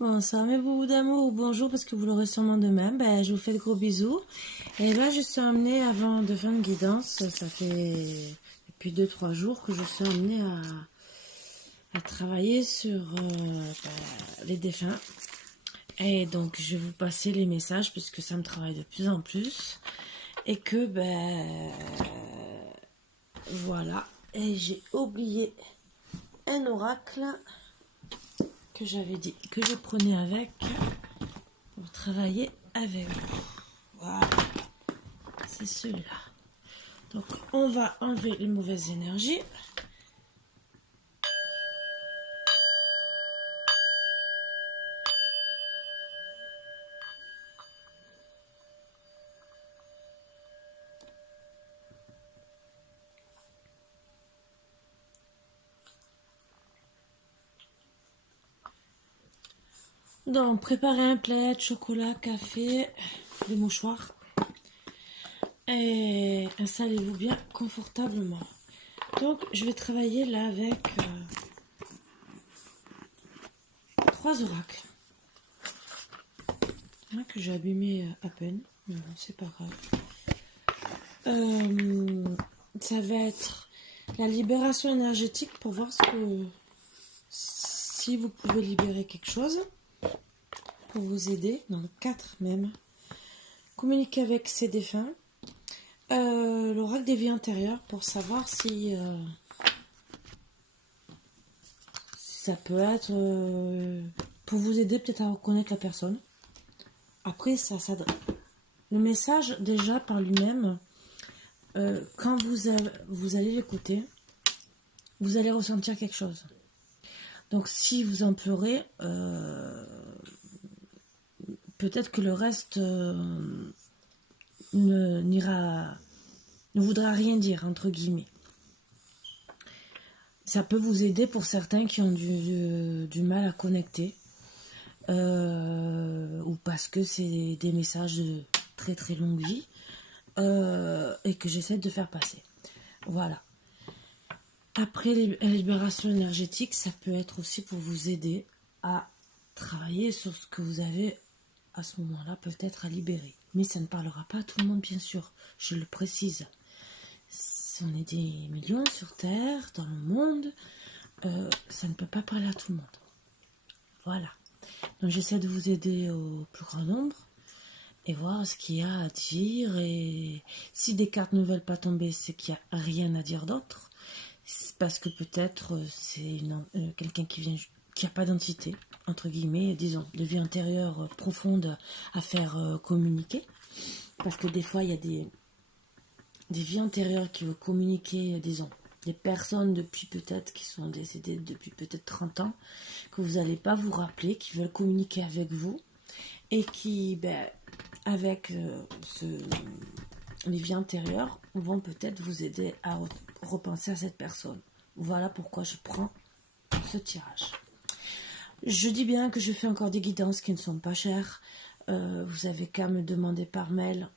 Bonsoir mes bouts d'amour ou bonjour parce que vous l'aurez sûrement de même. Je vous fais de gros bisous. Et je suis emmenée avant de faire une guidance. Ça fait depuis 2-3 jours que je suis emmenée à travailler sur les défunts. Et donc je vais vous passer les messages puisque ça me travaille de plus en plus. Et que voilà. Et j'ai oublié un oracle que j'avais dit que je prenais avec pour travailler avec vous. Voilà, c'est celui-là. Donc on va enlever les mauvaises énergies. Donc préparez un plaid, chocolat, café, des mouchoirs. Et installez-vous bien confortablement. Donc je vais travailler là avec 3 oracles. Que j'ai abîmé à peine. Mais bon, c'est pas grave. Ça va être la libération énergétique pour voir si vous pouvez libérer quelque chose pour vous aider, dans le 4 même. Communiquer avec ses défunts. L'oracle des vies antérieures pour savoir si ça peut être pour vous aider peut-être à reconnaître la personne. Après, le message déjà par lui-même, quand vous allez l'écouter, vous allez ressentir quelque chose. Donc si vous en pleurez, peut-être que le reste ne voudra rien dire, entre guillemets. Ça peut vous aider pour certains qui ont du mal à connecter. Ou parce que c'est des messages de très très longue vie et que j'essaie de faire passer. Voilà. Après la libération énergétique, ça peut être aussi pour vous aider à travailler sur ce que vous avez à ce moment-là peut-être à libérer. Mais ça ne parlera pas à tout le monde, bien sûr. Je le précise. On est des millions sur Terre, dans le monde. Ça ne peut pas parler à tout le monde. Voilà. Donc j'essaie de vous aider au plus grand nombre et voir ce qu'il y a à dire. Et si des cartes ne veulent pas tomber, c'est qu'il n'y a rien à dire d'autre. C'est parce que peut-être c'est quelqu'un qui n'a pas d'entité, entre guillemets, disons, de vie antérieure profonde à faire communiquer. Parce que des fois, il y a des vies antérieures qui veulent communiquer, disons, des personnes depuis peut-être qui sont décédées depuis peut-être 30 ans, que vous n'allez pas vous rappeler, qui veulent communiquer avec vous et qui, avec les vies antérieures, vont peut-être vous aider à repenser à cette personne. Voilà pourquoi je prends ce tirage. Je dis bien que je fais encore des guidances qui ne sont pas chères. Vous avez qu'à me demander par mail.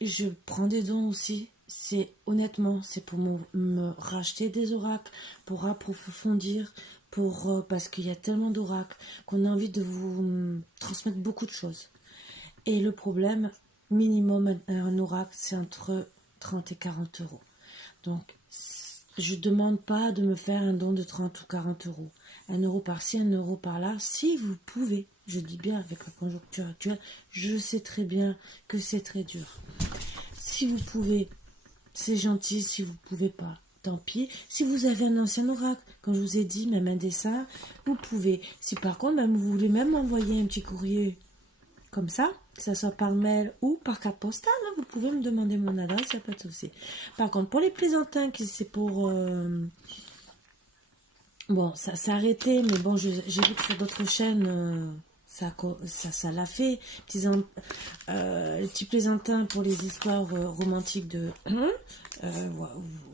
Je prends des dons aussi. Honnêtement, c'est pour me racheter des oracles, pour approfondir, parce qu'il y a tellement d'oracles qu'on a envie de vous transmettre beaucoup de choses. Et le problème, minimum un oracle, c'est entre 30 et 40 euros. Donc, je ne demande pas de me faire un don de 30 ou 40 euros. 1 euro par-ci, 1 euro par-là, si vous pouvez. Je dis bien, avec la conjoncture actuelle, je sais très bien que c'est très dur. Si vous pouvez, c'est gentil. Si vous ne pouvez pas, tant pis. Si vous avez un ancien oracle, comme je vous ai dit, même un dessin, vous pouvez. Si par contre, vous voulez même m'envoyer un petit courrier comme ça, que ce soit par mail ou par carte postale, vous pouvez me demander mon adresse, il n'y a pas de souci. Par contre, pour les plaisantins, c'est pour... bon, ça s'est arrêté, mais bon, j'ai vu que sur d'autres chaînes, ça l'a fait. Les petits plaisantins pour les histoires romantiques de... vous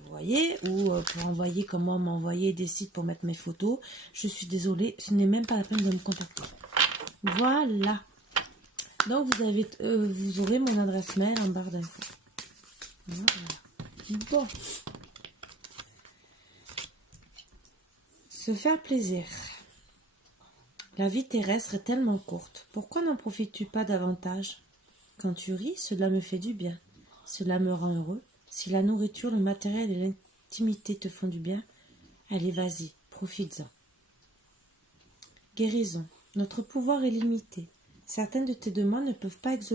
voyez, ou pour envoyer, comment m'envoyer des sites pour mettre mes photos. Je suis désolée, ce n'est même pas la peine de me contacter. Voilà. Donc vous aurez mon adresse mail en barre d'infos. Voilà. Bon. Se faire plaisir. La vie terrestre est tellement courte. Pourquoi n'en profites-tu pas davantage? Quand tu ris, cela me fait du bien. Cela me rend heureux. Si la nourriture, le matériel et l'intimité te font du bien, allez, vas-y, profites-en. Guérison. Notre pouvoir est limité. Certaines de tes demandes ne peuvent pas être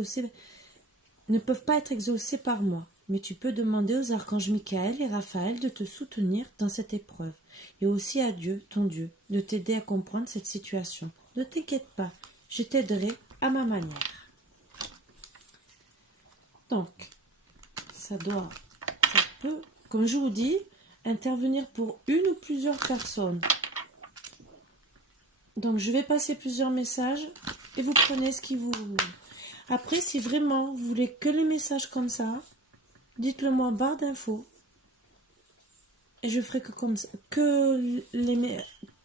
exaucées par moi, mais tu peux demander aux archanges Michael et Raphaël de te soutenir dans cette épreuve, et aussi à Dieu, ton Dieu, de t'aider à comprendre cette situation. Ne t'inquiète pas, je t'aiderai à ma manière. Donc, ça peut, comme je vous dis, intervenir pour une ou plusieurs personnes. Donc, je vais passer plusieurs messages et vous prenez ce qui vous... Après, si vraiment vous voulez que les messages comme ça, dites-le moi en barre d'infos. Et je ferai que comme ça,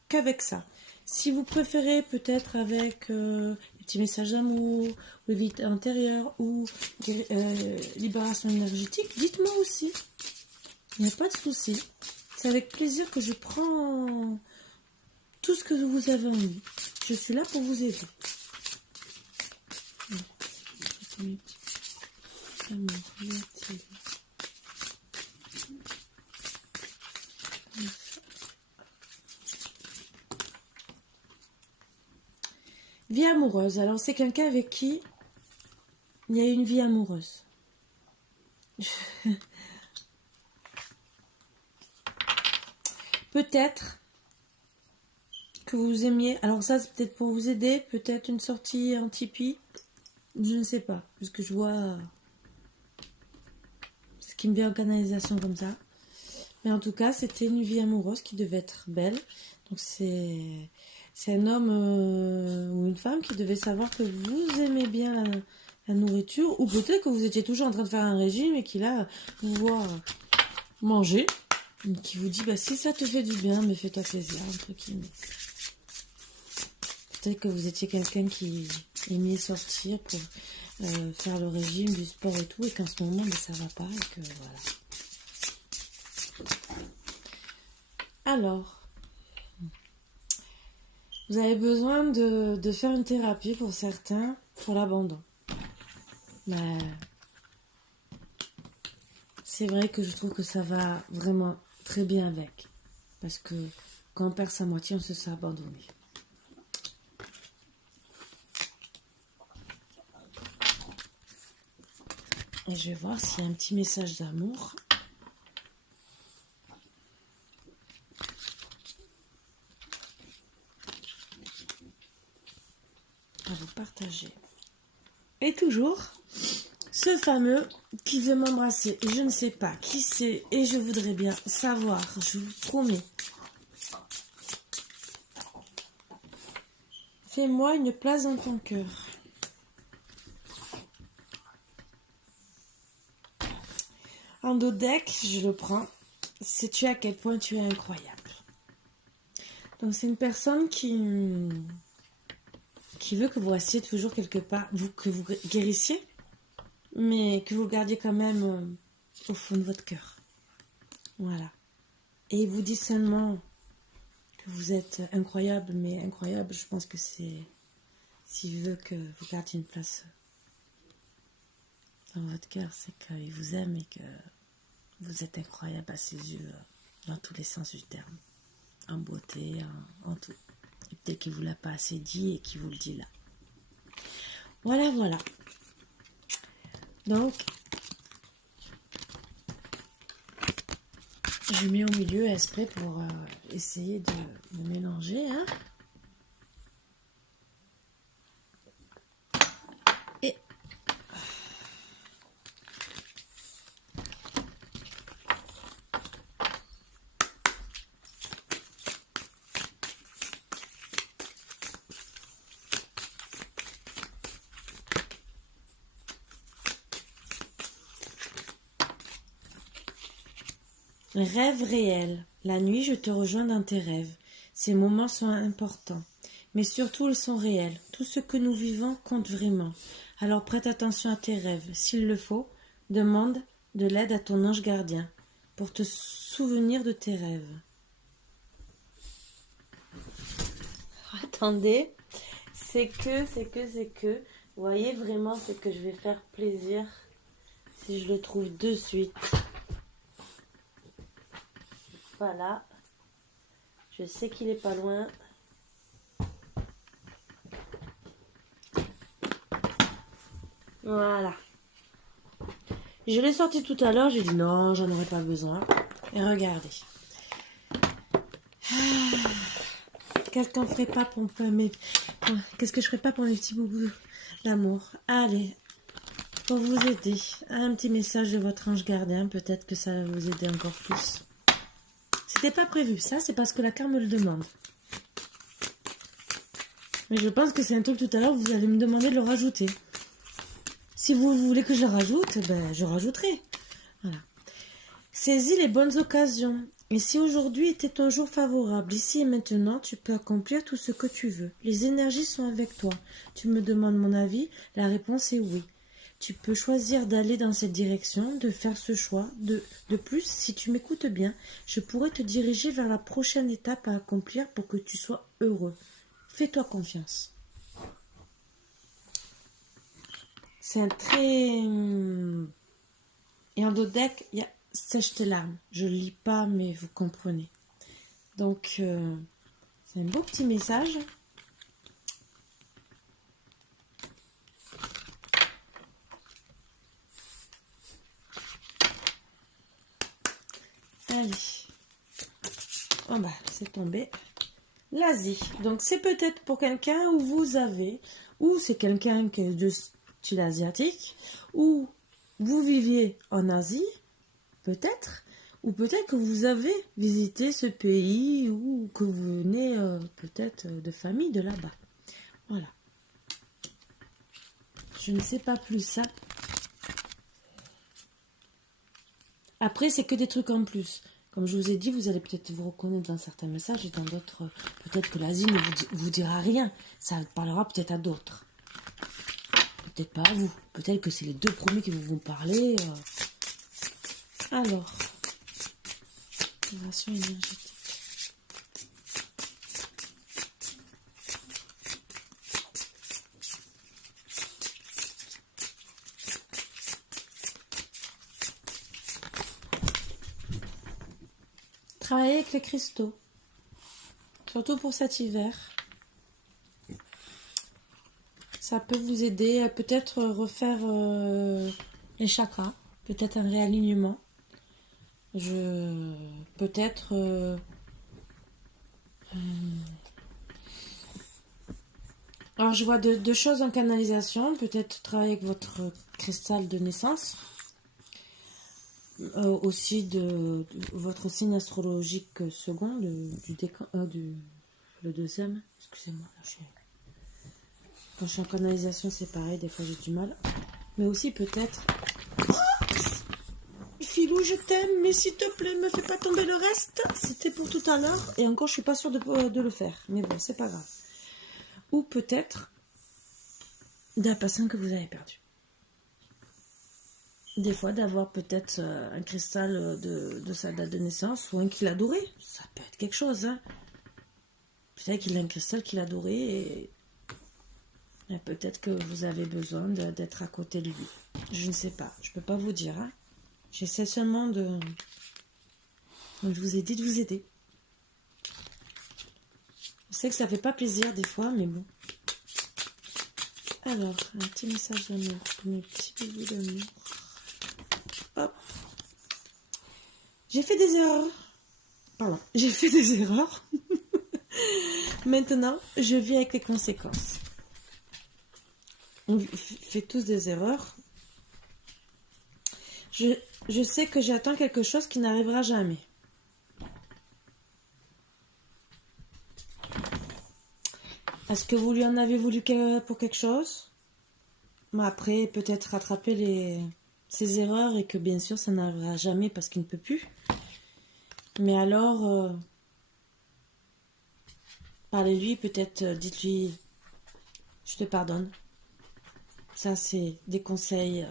qu'avec ça. Si vous préférez peut-être avec des petits messages d'amour, ou vie intérieure, ou libération énergétique, dites-moi aussi. Il n'y a pas de souci. C'est avec plaisir que je prends tout ce que vous avez envie. Je suis là pour vous aider. Vie amoureuse. Alors, c'est quelqu'un avec qui il y a une vie amoureuse. Peut-être que vous aimiez... Alors ça, c'est peut-être pour vous aider. Peut-être une sortie en Tipeee. Je ne sais pas. Puisque je vois ce qui me vient en canalisation comme ça. Mais en tout cas, c'était une vie amoureuse qui devait être belle. Donc c'est un homme ou une femme qui devait savoir que vous aimez bien la nourriture. Ou peut-être que vous étiez toujours en train de faire un régime et qu'il a vous voir manger. Qui vous dit, bah, si ça te fait du bien, mais fais-toi plaisir, entre guillemets. Peut-être que vous étiez quelqu'un qui aimait sortir pour faire le régime, du sport et tout, et qu'en ce moment, mais ça va pas, et que voilà. Alors, vous avez besoin de faire une thérapie pour certains, pour l'abandon. Mais c'est vrai que je trouve que ça va vraiment très bien avec. Parce que quand on perd sa moitié, on se sent abandonné. Et je vais voir s'il y a un petit message d'amour. À vous partager. Et toujours, ce fameux qui veut m'embrasser. Et je ne sais pas qui c'est. Et je voudrais bien savoir. Je vous promets. Fais-moi une place dans ton cœur. En dos deck, je le prends. Sais-tu à quel point tu es incroyable. Donc c'est une personne qui veut que vous restiez toujours quelque part, que vous guérissiez, mais que vous le gardiez quand même au fond de votre cœur. Voilà. Et il vous dit seulement que vous êtes incroyable, mais incroyable, je pense que c'est s'il veut que vous gardiez une place dans votre cœur, c'est qu'il vous aime et que vous êtes incroyable à ses yeux, dans tous les sens du terme. En beauté, en tout. Et peut-être qu'il ne vous l'a pas assez dit et qu'il vous le dit là. Voilà, voilà. Donc, je mets au milieu exprès pour essayer de mélanger. Hein. Et rêve réel. La nuit, je te rejoins dans tes rêves. Ces moments sont importants. Mais surtout, ils sont réels. Tout ce que nous vivons compte vraiment. Alors prête attention à tes rêves. S'il le faut, demande de l'aide à ton ange gardien pour te souvenir de tes rêves. Attendez. c'est que. Vous voyez, vraiment, c'est que je vais faire plaisir si je le trouve de suite. Voilà. Je sais qu'il est pas loin. Voilà. Je l'ai sorti tout à l'heure, j'ai dit non, j'en aurais pas besoin. Et regardez. Quelqu'un ferait pas pour mes... Qu'est-ce que je ferais pas pour mes petits boubous d'amour? Allez, pour vous aider, un petit message de votre ange gardien, peut-être que ça va vous aider encore plus. C'était pas prévu, ça c'est parce que la carte me le demande. Mais je pense que c'est un truc tout à l'heure, vous allez me demander de le rajouter. Si vous voulez que je le rajoute, ben je rajouterai. Voilà. Saisis les bonnes occasions. Et si aujourd'hui était un jour favorable, ici et maintenant, tu peux accomplir tout ce que tu veux. Les énergies sont avec toi. Tu me demandes mon avis, la réponse est oui. Tu peux choisir d'aller dans cette direction, de faire ce choix. De plus, si tu m'écoutes bien, je pourrais te diriger vers la prochaine étape à accomplir pour que tu sois heureux. Fais-toi confiance. C'est un très... Et en dos deck, il y a Sèche tes larmes. Je ne lis pas, mais vous comprenez. Donc, c'est un beau petit message. Allez. Oh bah, c'est tombé. L'Asie. Donc, c'est peut-être pour quelqu'un où vous avez, ou c'est quelqu'un qui est de style asiatique, ou vous viviez en Asie, peut-être, ou peut-être que vous avez visité ce pays, ou que vous venez peut-être de famille de là-bas. Voilà. Je ne sais pas plus ça. Après, c'est que des trucs en plus. Comme je vous ai dit, vous allez peut-être vous reconnaître dans certains messages et dans d'autres, peut-être que l'Asie ne vous dira rien. Ça parlera peut-être à d'autres. Peut-être pas à vous. Peut-être que c'est les deux premiers qui vous vont parler. Alors, vibration énergétique. Travaillez avec les cristaux, surtout pour cet hiver. Ça peut vous aider à peut-être refaire les chakras, peut-être un réalignement. Peut-être alors je vois deux choses en canalisation. Peut-être travailler avec votre cristal de naissance. Aussi de votre signe astrologique second, le deuxième. Excusez-moi, quand je suis en canalisation, c'est pareil, des fois j'ai du mal. Mais aussi peut-être... Filou, je t'aime, mais s'il te plaît, me fais pas tomber le reste. C'était pour tout à l'heure, et encore je suis pas sûre de le faire. Mais bon, c'est pas grave. Ou peut-être d'un patient que vous avez perdu. Des fois, d'avoir peut-être un cristal de sa date de naissance ou un qu'il adorait. Ça peut être quelque chose. Hein. Peut-être qu'il a un cristal qu'il adorait et peut-être que vous avez besoin d'être à côté de lui. Je ne sais pas. Je ne peux pas vous dire. Hein. J'essaie seulement de... Comme je vous ai dit, de vous aider. Je sais que ça fait pas plaisir des fois, mais bon. Alors, un petit message d'amour pour mes petits bébés d'amour. Hop. J'ai fait des erreurs. Pardon, j'ai fait des erreurs. Maintenant, je vis avec les conséquences. On fait tous des erreurs. Je sais que j'attends quelque chose qui n'arrivera jamais. Est-ce que vous lui en avez voulu pour quelque chose? Mais après, peut-être rattraper ses erreurs et que bien sûr, ça n'arrivera jamais parce qu'il ne peut plus. Mais alors, parlez-lui, peut-être dites-lui, je te pardonne. Ça, c'est des conseils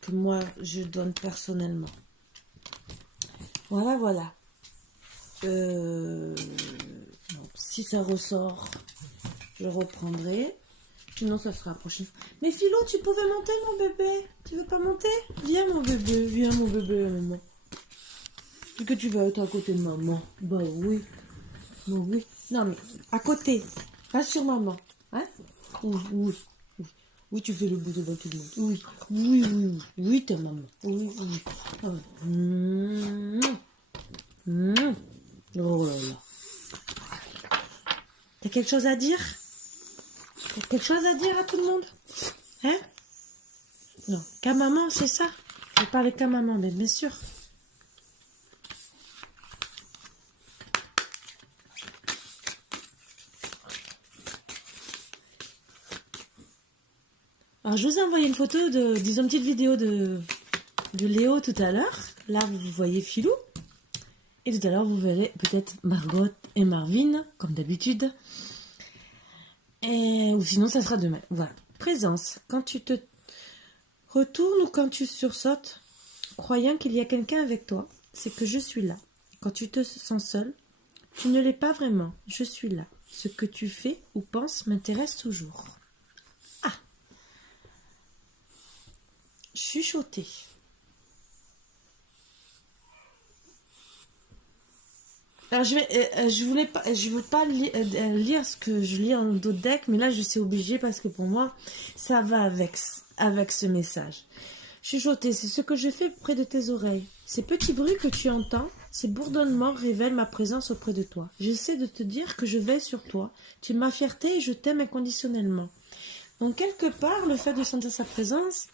que moi, je donne personnellement. Voilà, voilà. Donc, si ça ressort, je reprendrai. Sinon, ça sera la prochaine fois. Mais Philo, tu pouvais monter, mon bébé? Tu veux pas monter? Viens, mon bébé. Viens, mon bébé, maman. Est-ce que tu vas être à côté de maman? Bah oui. Bah oui. Non, mais à côté. Pas sur maman. Hein? Oui, oui. Oui, oui, tu fais le bout devant tout le monde. Oui, oui, oui, oui. Oui, ta maman. Oui, oui. Ah ouais. Oh là là. T'as quelque chose à dire? T'as quelque chose à dire à tout le monde? Hein? Non, qu'à maman, c'est ça? Je parlais qu'à maman, mais bien sûr. Alors, je vous ai envoyé une photo disons, une petite vidéo de Léo tout à l'heure. Là, vous voyez Philou. Et tout à l'heure, vous verrez peut-être Margot et Marvin, comme d'habitude. Ou sinon, ça sera demain. Voilà. Présence. Quand tu te retournes ou quand tu sursautes, croyant qu'il y a quelqu'un avec toi, c'est que je suis là. Quand tu te sens seul, tu ne l'es pas vraiment. Je suis là. Ce que tu fais ou penses m'intéresse toujours. Ah! Chuchoter. Alors je veux pas lire ce que je lis en d'autres decks, mais là je suis obligée parce que pour moi ça va avec ce message. Chuchoter, c'est ce que je fais près de tes oreilles. Ces petits bruits que tu entends, ces bourdonnements révèlent ma présence auprès de toi. J'essaie de te dire que je veille sur toi. Tu es ma fierté et je t'aime inconditionnellement. Donc quelque part, le fait de sentir sa présence,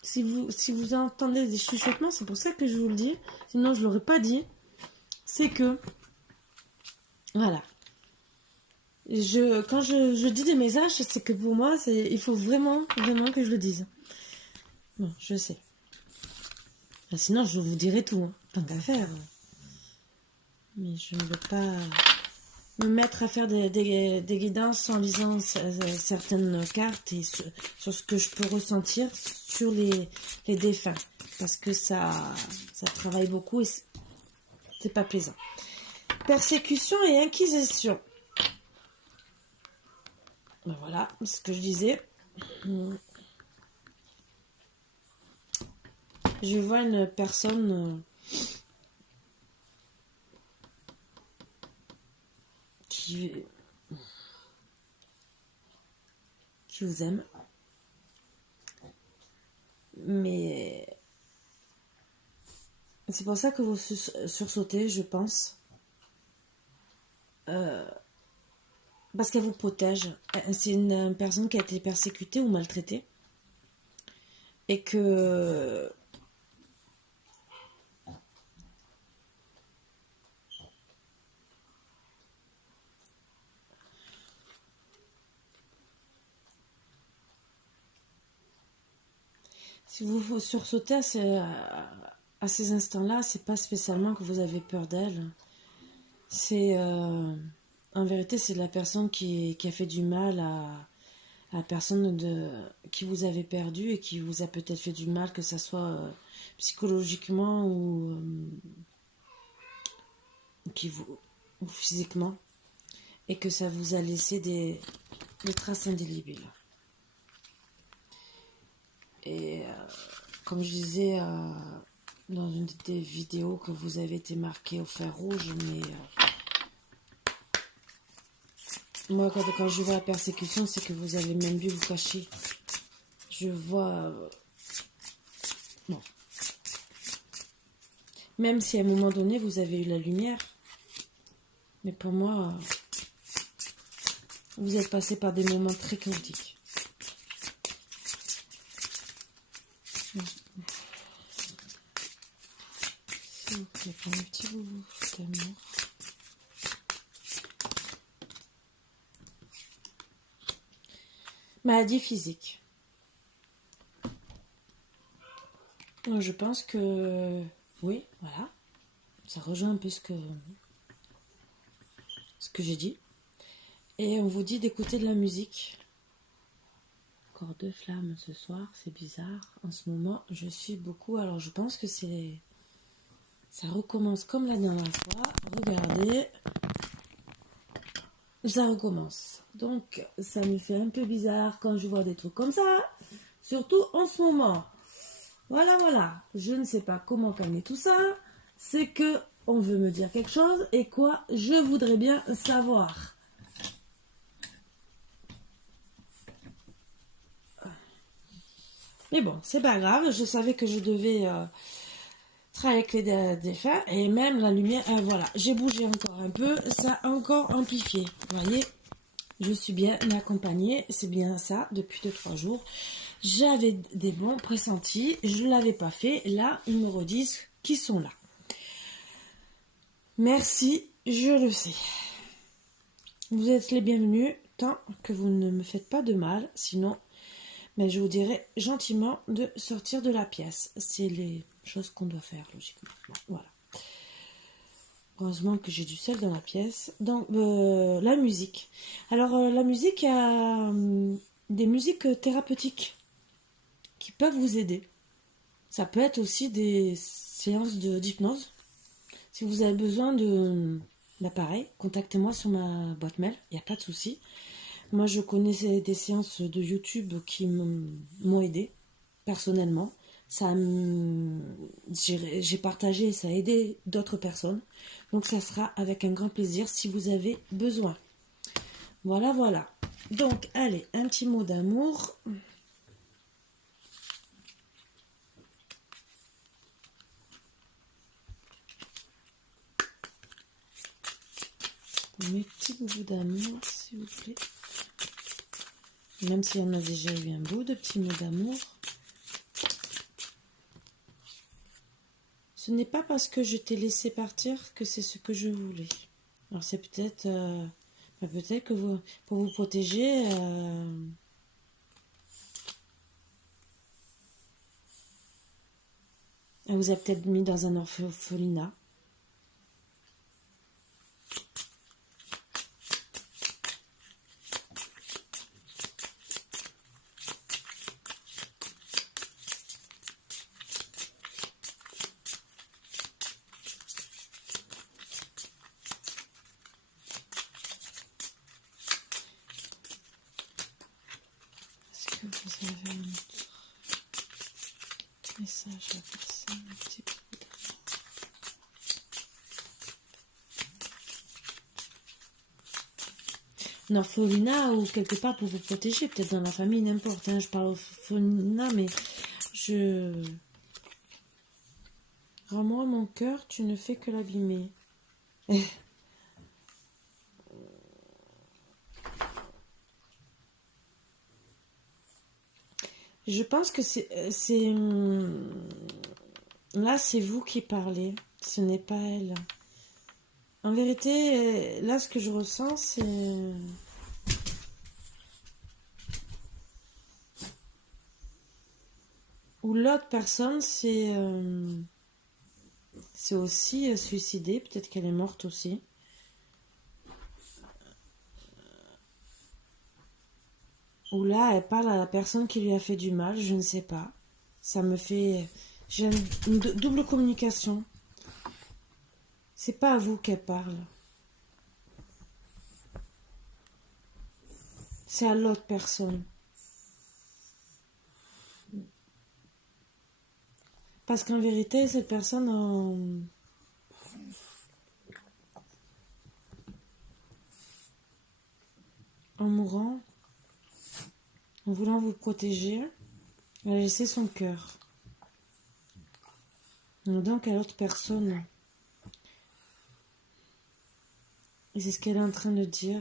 si vous entendez des chuchotements, c'est pour ça que je vous le dis, sinon je l'aurais pas dit, c'est que voilà. Quand je dis des messages, c'est que pour moi, il faut vraiment, vraiment que je le dise. Bon, je sais. Sinon, je vous dirai tout. Hein. Tant qu'à faire. Mais je ne veux pas me mettre à faire des guidances en lisant certaines cartes et sur ce que je peux ressentir sur les défunts. Parce que ça travaille beaucoup et c'est pas plaisant. Persécution et inquisition. Ben voilà, ce que je disais. Je vois une personne qui vous aime. Mais c'est pour ça que vous sursautez, je pense. Parce qu'elle vous protège. C'est une personne qui a été persécutée ou maltraitée. Et que si vous sursautez à ces instants-là, c'est pas spécialement que vous avez peur d'elle. C'est en vérité, c'est la personne qui a fait du mal à la personne qui vous avez perdu et qui vous a peut-être fait du mal, que ce soit psychologiquement ou physiquement, et que ça vous a laissé des traces indélébiles. Et comme je disais dans une des vidéos, que vous avez été marqué au fer rouge, mais moi quand je vois la persécution, c'est que vous avez même dû vous cacher. Je vois bon. Même si à un moment donné vous avez eu la lumière, mais pour moi vous êtes passé par des moments très chaotiques. S'il vous plaît, prends un petit bout d'amour. Maladie physique. Je pense que oui, voilà. Ça rejoint un peu ce que j'ai dit. Et on vous dit d'écouter de la musique. Encore 2 flammes ce soir, c'est bizarre. En ce moment, je suis beaucoup. Alors je pense que ça recommence comme la dernière fois. Regardez. ça recommence. Donc, ça me fait un peu bizarre quand je vois des trucs comme ça, surtout en ce moment. Voilà, voilà. Je ne sais pas comment calmer tout ça. C'est que on veut me dire quelque chose et quoi, je voudrais bien savoir. Mais bon, c'est pas grave. Je savais que je devais travailler avec les défunts et même la lumière. Voilà, j'ai bougé encore un peu. Ça a encore amplifié. Vous voyez, je suis bien accompagnée. C'est bien ça depuis 2 3 jours. J'avais des bons pressentis. Je ne l'avais pas fait. Là, ils me redisent qu'ils sont là. Merci, je le sais. Vous êtes les bienvenus tant que vous ne me faites pas de mal. Sinon, mais je vous dirais gentiment de sortir de la pièce. C'est les choses qu'on doit faire, logiquement. Bon, voilà. Heureusement que j'ai du sel dans la pièce. Donc, la musique. Alors, la musique, il y a des musiques thérapeutiques qui peuvent vous aider. Ça peut être aussi des séances d'hypnose. Si vous avez besoin d'appareil, contactez-moi sur ma boîte mail, il n'y a pas de souci. Moi, je connaissais des séances de YouTube qui m'ont aidé personnellement. J'ai partagé, ça a aidé d'autres personnes. Donc, ça sera avec un grand plaisir si vous avez besoin. Voilà, voilà. Donc, allez, un petit mot d'amour. Mes petits bouts d'amour, s'il vous plaît. Même si on a déjà eu un bout de petits mots d'amour. Ce n'est pas parce que je t'ai laissé partir que c'est ce que je voulais. Alors c'est peut-être que vous, pour vous protéger, elle vous a peut-être mis dans un orphelinat. Est-ce que vous avez un autre message à passer, un petit peu? Un orphelinat ou quelque part pour vous protéger, peut-être dans la famille, n'importe. Hein, je parle orphelinat, mais je... Rends-moi mon cœur, tu ne fais que l'abîmer. Je pense que là, c'est vous qui parlez, ce n'est pas elle. En vérité, là, ce que je ressens, c'est... Ou l'autre personne, c'est aussi suicidée, peut-être qu'elle est morte aussi. Ou là, elle parle à la personne qui lui a fait du mal, je ne sais pas. Ça me fait... J'ai une double communication. C'est pas à vous qu'elle parle. C'est à l'autre personne. Parce qu'en vérité, cette personne, en mourant, en voulant vous protéger, elle a laissé son cœur. Donc à l'autre personne. Et c'est ce qu'elle est en train de dire.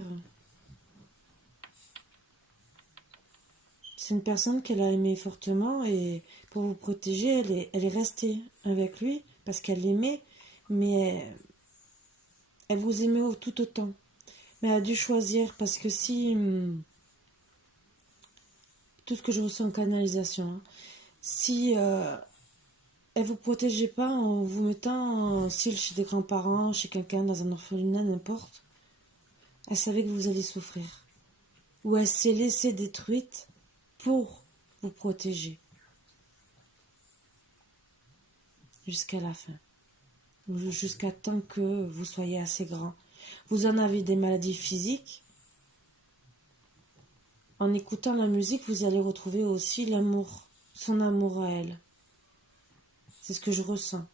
C'est une personne qu'elle a aimée fortement et pour vous protéger, elle est restée avec lui parce qu'elle l'aimait, mais elle vous aimait tout autant. Mais elle a dû choisir parce que si... tout ce que je ressens en canalisation, hein, si elle vous protégeait pas en vous mettant chez des grands-parents, chez quelqu'un, dans un orphelinat, n'importe, elle savait que vous alliez souffrir. Ou elle s'est laissée détruite pour vous protéger. Jusqu'à la fin. Jusqu'à temps que vous soyez assez grand. Vous en avez des maladies physiques, En écoutant la musique, vous allez retrouver aussi l'amour, son amour à elle. C'est ce que je ressens.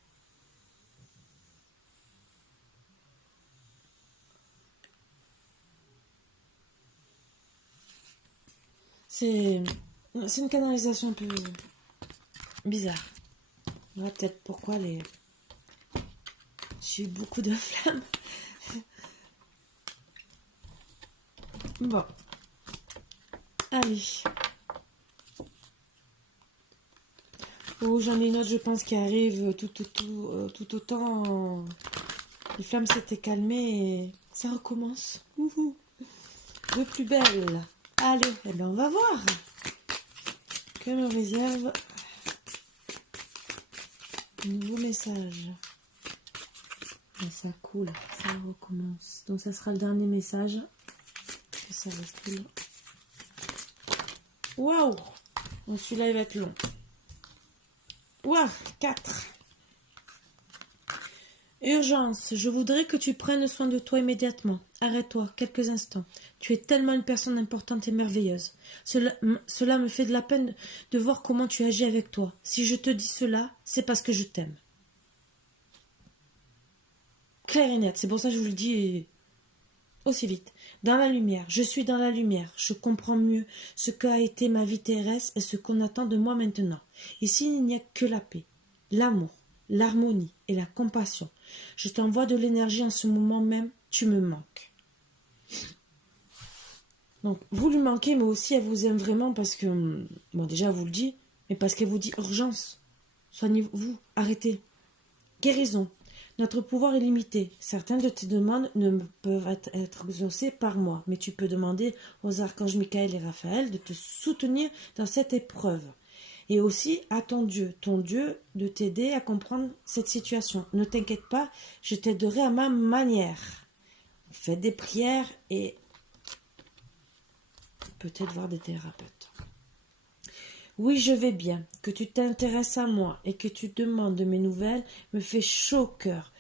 C'est une canalisation un peu bizarre. Voilà peut-être pourquoi j'ai eu beaucoup de flammes. Bon, allez. Oh, j'en ai une autre, je pense, qui arrive tout autant. Les flammes s'étaient calmées et ça recommence. Ouhou. De plus belle. Allez, eh ben on va voir. Que me réserve un nouveau message. Et ça coule, ça recommence. Donc ça sera le dernier message. Que ça recule. Waouh! Celui-là il va être long. Waouh! 4. Urgence, je voudrais que tu prennes soin de toi immédiatement. Arrête-toi, quelques instants. Tu es tellement une personne importante et merveilleuse. Cela me fait de la peine de voir comment tu agis avec toi. Si je te dis cela, c'est parce que je t'aime. Clair et net, c'est pour ça que je vous le dis aussi vite. Dans la lumière, je suis dans la lumière. Je comprends mieux ce qu'a été ma vie terrestre et ce qu'on attend de moi maintenant. Ici, il n'y a que la paix, l'amour, l'harmonie et la compassion. Je t'envoie de l'énergie en ce moment même, tu me manques. Donc, vous lui manquez, mais aussi elle vous aime vraiment parce que, bon, déjà, elle vous le dit, mais parce qu'elle vous dit urgence. Soignez-vous, arrêtez. Guérison. Notre pouvoir est limité. Certaines de tes demandes ne peuvent être exaucées par moi, mais tu peux demander aux archanges Michael et Raphaël de te soutenir dans cette épreuve. Et aussi à ton Dieu de t'aider à comprendre cette situation. Ne t'inquiète pas, je t'aiderai à ma manière. Fais des prières et peut-être voir des thérapeutes. Oui, je vais bien. Que tu t'intéresses à moi et que tu demandes de mes nouvelles me fait chaud au cœur.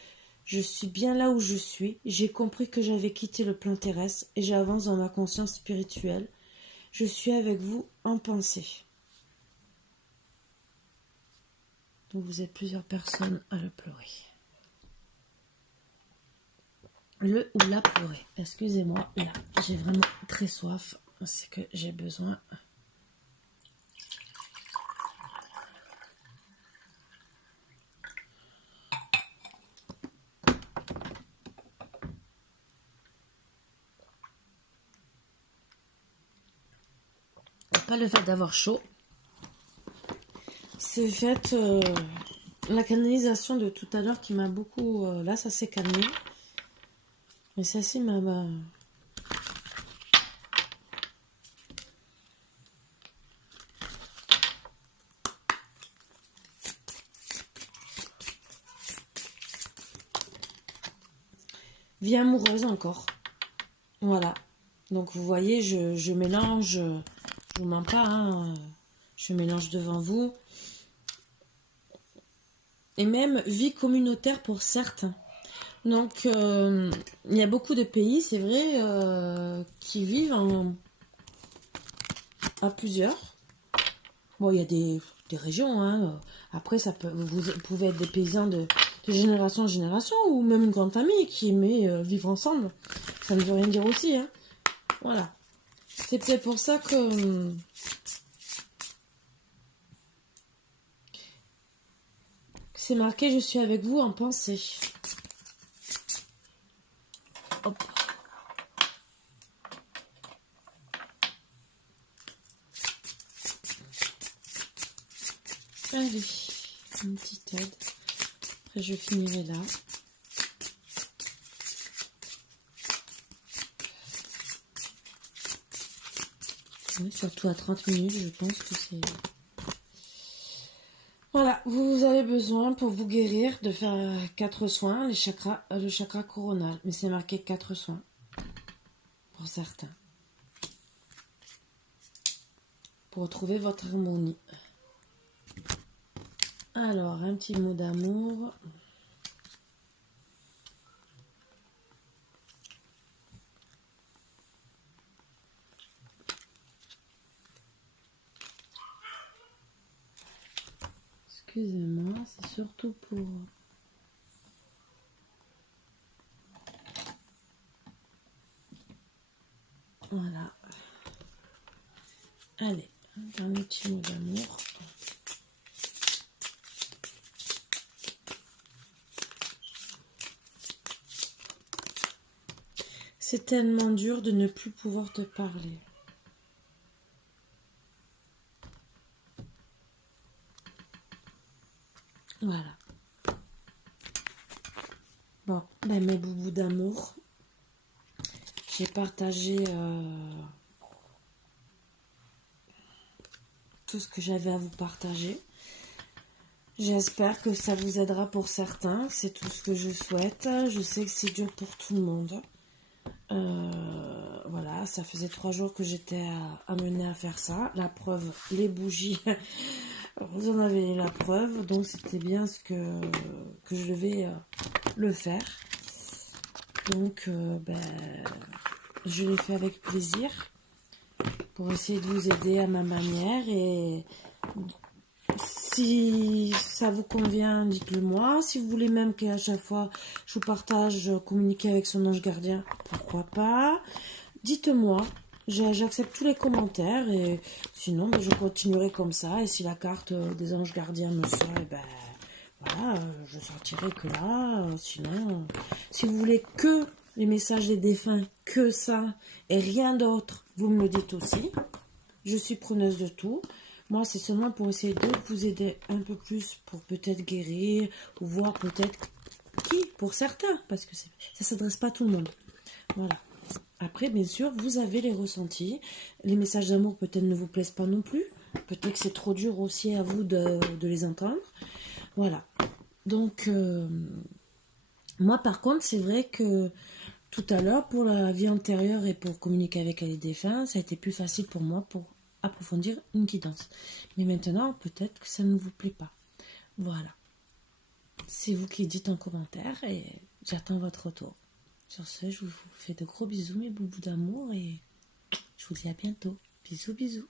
Je suis bien là où je suis. J'ai compris que j'avais quitté le plan terrestre et j'avance dans ma conscience spirituelle. Je suis avec vous en pensée. Donc vous êtes plusieurs personnes à le pleurer. Le ou la pleurer. Excusez-moi, là, j'ai vraiment très soif. C'est que j'ai besoin. Pas le fait d'avoir chaud. C'est fait la canalisation de tout à l'heure qui m'a beaucoup... là, ça s'est calmé. Mais ça-ci m'a... Vie amoureuse encore. Voilà. Donc vous voyez, je mélange, je vous mens pas, hein, je mélange devant vous. Et même vie communautaire pour certains. Donc il y a beaucoup de pays, c'est vrai, qui vivent à plusieurs. Bon, il y a des régions, hein. Après, vous pouvez être des paysans de génération en génération, ou même une grande famille qui aimait vivre ensemble. Ça ne veut rien dire aussi, hein. Voilà. C'est peut-être pour ça que c'est marqué « Je suis avec vous en pensée ». Hop. Allez, une petite aide. Après, je finirai là. Oui, surtout à 30 minutes, je pense que c'est... Voilà, vous avez besoin pour vous guérir de faire 4 soins, le chakra coronal. Mais c'est marqué 4 soins, pour certains. Pour retrouver votre harmonie. Alors, un petit mot d'amour. Excusez-moi, c'est surtout pour... Voilà. Allez, un dernier petit mot d'amour. C'est tellement dur de ne plus pouvoir te parler. Voilà. Bon, ben mes boubous d'amour, j'ai partagé tout ce que j'avais à vous partager. J'espère que ça vous aidera pour certains, c'est tout ce que je souhaite. Je sais que c'est dur pour tout le monde. Voilà, ça faisait 3 jours que j'étais amenée à faire ça. La preuve, les bougies, vous en avez la preuve, donc c'était bien ce que je devais le faire. Donc, je l'ai fait avec plaisir pour essayer de vous aider à ma manière. Et si ça vous convient, dites-le moi. Si vous voulez même qu'à chaque fois je vous partage communiquer avec son ange gardien, pourquoi pas. Dites-moi, j'accepte tous les commentaires et sinon je continuerai comme ça. Et si la carte des anges gardiens me sort, voilà, je sortirai que là. Sinon, si vous voulez que les messages des défunts, que ça et rien d'autre, vous me le dites aussi. Je suis preneuse de tout. Moi, c'est seulement pour essayer de vous aider un peu plus pour peut-être guérir ou voir peut-être qui, pour certains, parce que ça ne s'adresse pas à tout le monde. Voilà. Après, bien sûr, vous avez les ressentis. Les messages d'amour peut-être ne vous plaisent pas non plus. Peut-être que c'est trop dur aussi à vous de les entendre. Voilà. Donc, moi, par contre, c'est vrai que tout à l'heure, pour la vie antérieure et pour communiquer avec les défunts, ça a été plus facile pour moi pour approfondir une guidance. Mais maintenant, peut-être que ça ne vous plaît pas. Voilà. C'est vous qui dites en commentaire et j'attends votre retour. Sur ce, je vous fais de gros bisous, mes boubous d'amour, et je vous dis à bientôt. Bisous, bisous.